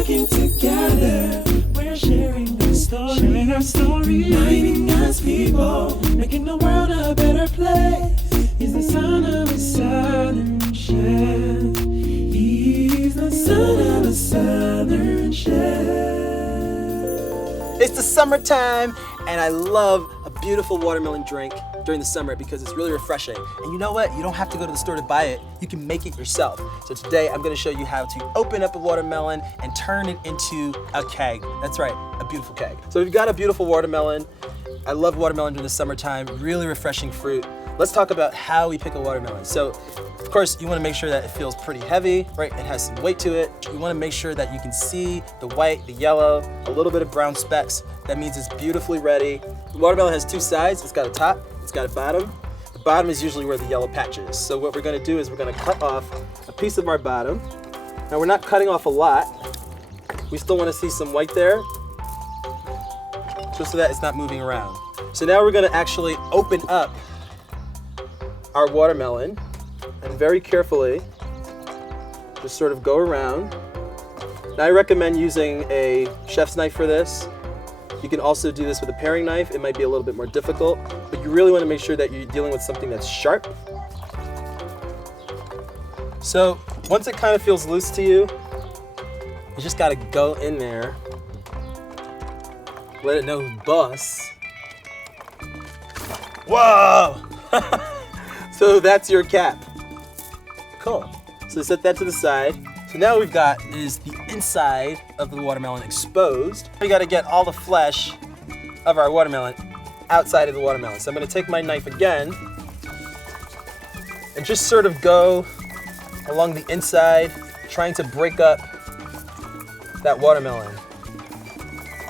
working together. We're sharing our story, uniting as people, making the world a better place. He's the son of a southern chef. He's the son of a southern chef. It's the summertime, and I love a beautiful watermelon drink during the summer because it's really refreshing. And you know what? You don't have to go to the store to buy it. You can make it yourself. So today I'm gonna show you how to open up a watermelon and turn it into a keg. That's right, a beautiful keg. So we've got a beautiful watermelon. I love watermelon during the summertime, really refreshing fruit. Let's talk about how we pick a watermelon. So, of course, you wanna make sure that it feels pretty heavy, right? It has some weight to it. You wanna make sure that you can see the white, the yellow, a little bit of brown specks. That means it's beautifully ready. The watermelon has two sides. It's got a top, it's got a bottom. The bottom is usually where the yellow patch is. So what we're gonna do is we're gonna cut off a piece of our bottom. Now we're not cutting off a lot. We still wanna see some white there, just so that it's not moving around. So now we're gonna actually open up our watermelon and very carefully just sort of go around. Now I recommend using a chef's knife for this. You can also do this with a paring knife. It might be a little bit more difficult, but you really want to make sure that you're dealing with something that's sharp. So once it kind of feels loose to you, you just got to go in there, let it know who's boss. Whoa! So that's your cap. Cool. So set that to the side. So now we've got is the inside of the watermelon exposed. We got to get all the flesh of our watermelon outside of the watermelon. So I'm going to take my knife again and just sort of go along the inside, trying to break up that watermelon.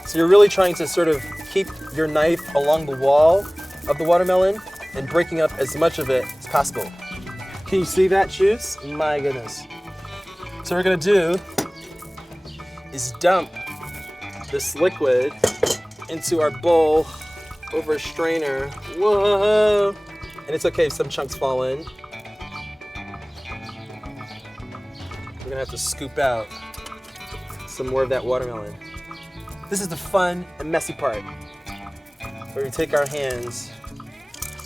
So you're really trying to sort of keep your knife along the wall of the watermelon and breaking up as much of it as possible. Can you see that juice? My goodness. So what we're gonna do is dump this liquid into our bowl over a strainer. Whoa! And it's okay if some chunks fall in. We're gonna have to scoop out some more of that watermelon. This is the fun and messy part, where we take our hands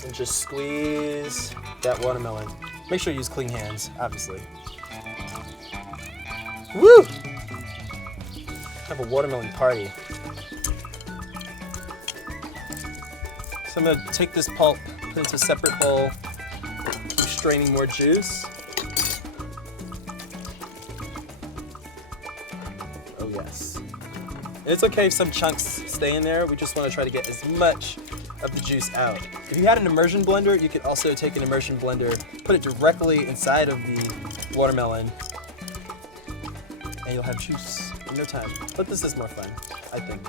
and just squeeze that watermelon. Make sure you use clean hands, obviously. Woo! Have a watermelon party. So I'm gonna take this pulp, put it into a separate bowl, keep straining more juice. Oh yes. And it's okay if some chunks stay in there. We just wanna try to get as much of the juice out. If you had an immersion blender, you could also take an immersion blender, put it directly inside of the watermelon, and you'll have juice in no time. But this is more fun, I think.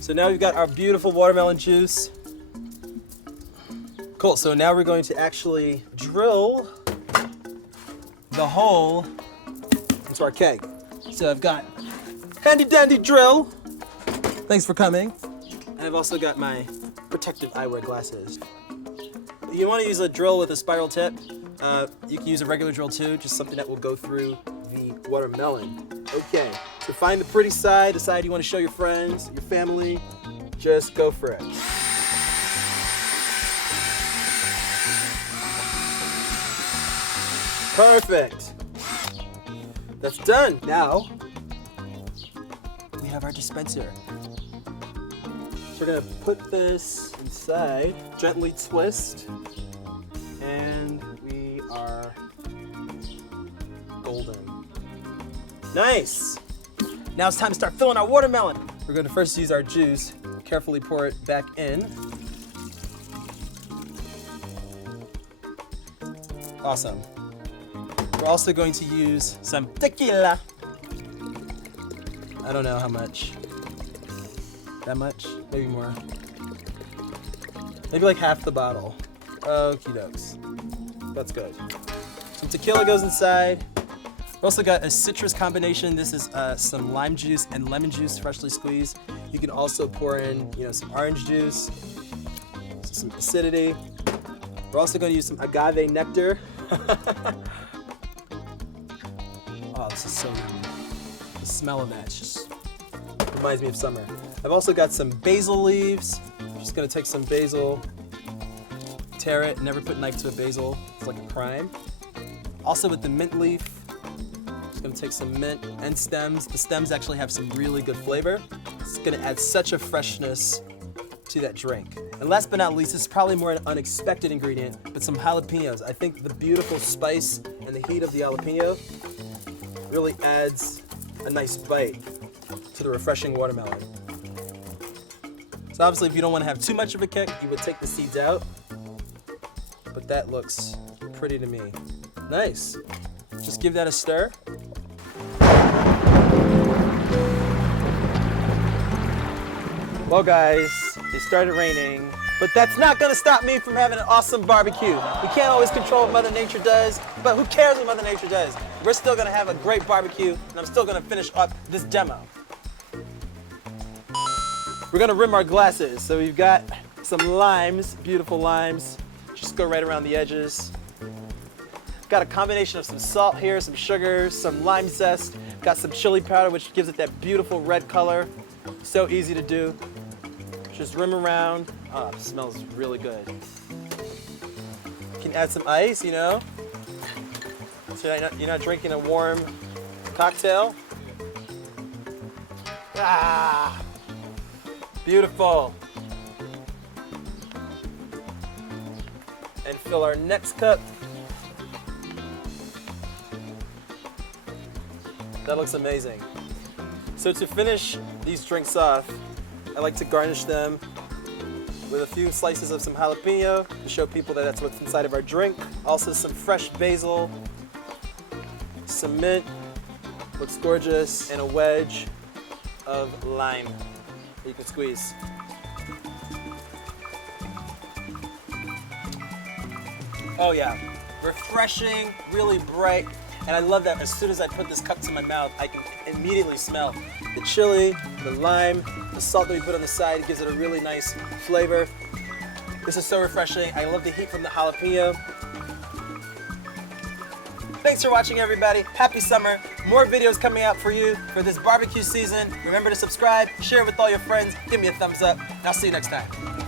So now we've got our beautiful watermelon juice. Cool, so now we're going to actually drill the hole into our keg. So I've got handy dandy drill. Thanks for coming. And I've also got my protective eyewear glasses. You want to use a drill with a spiral tip. You can use a regular drill too, just something that will go through the watermelon. Okay, so find the pretty side, the side you want to show your friends, your family. Just go for it. Perfect. That's done. Now, we have our dispenser. So we're gonna put this inside, gently twist, and we are golden. Nice! Now it's time to start filling our watermelon. We're gonna first use our juice, carefully pour it back in. Awesome. We're also going to use some tequila. I don't know how much. That much? Maybe more. Maybe like half the bottle. Okie dokes. That's good. Some tequila goes inside. We also got a citrus combination. This is some lime juice and lemon juice freshly squeezed. You can also pour in, some orange juice, some acidity. We're also going to use some agave nectar. Oh, this is so yummy. The smell of that just reminds me of summer. I've also got some basil leaves. I'm just gonna take some basil, tear it, never put knife to a basil. It's like a crime. Also with the mint leaf, just gonna take some mint and stems. The stems actually have some really good flavor. It's gonna add such a freshness to that drink. And last but not least, this is probably more an unexpected ingredient, but some jalapenos. I think the beautiful spice and the heat of the jalapeno really adds a nice bite to the refreshing watermelon. So obviously if you don't want to have too much of a kick, you would take the seeds out, but that looks pretty to me. Nice. Just give that a stir. Well guys, it started raining, but that's not gonna stop me from having an awesome barbecue. We can't always control what Mother Nature does, but who cares what Mother Nature does? We're still gonna have a great barbecue, and I'm still gonna finish up this demo. We're gonna rim our glasses. So we've got some limes, beautiful limes. Just go right around the edges. Got a combination of some salt here, some sugar, some lime zest. Got some chili powder, which gives it that beautiful red color. So easy to do. Just rim around. Oh, it smells really good. You can add some ice, you know? So you're not drinking a warm cocktail. Ah, beautiful. And fill our next cup. That looks amazing. So to finish these drinks off, I like to garnish them with a few slices of some jalapeno to show people that that's what's inside of our drink. Also some fresh basil, some mint, looks gorgeous, and a wedge of lime that you can squeeze. Oh yeah, refreshing, really bright. And I love that as soon as I put this cup to my mouth, I can immediately smell the chili, the lime, the salt that we put on the side. It gives it a really nice flavor. This is so refreshing. I love the heat from the jalapeno. Thanks for watching, everybody. Happy summer. More videos coming out for you for this barbecue season. Remember to subscribe, share it with all your friends, give me a thumbs up, and I'll see you next time.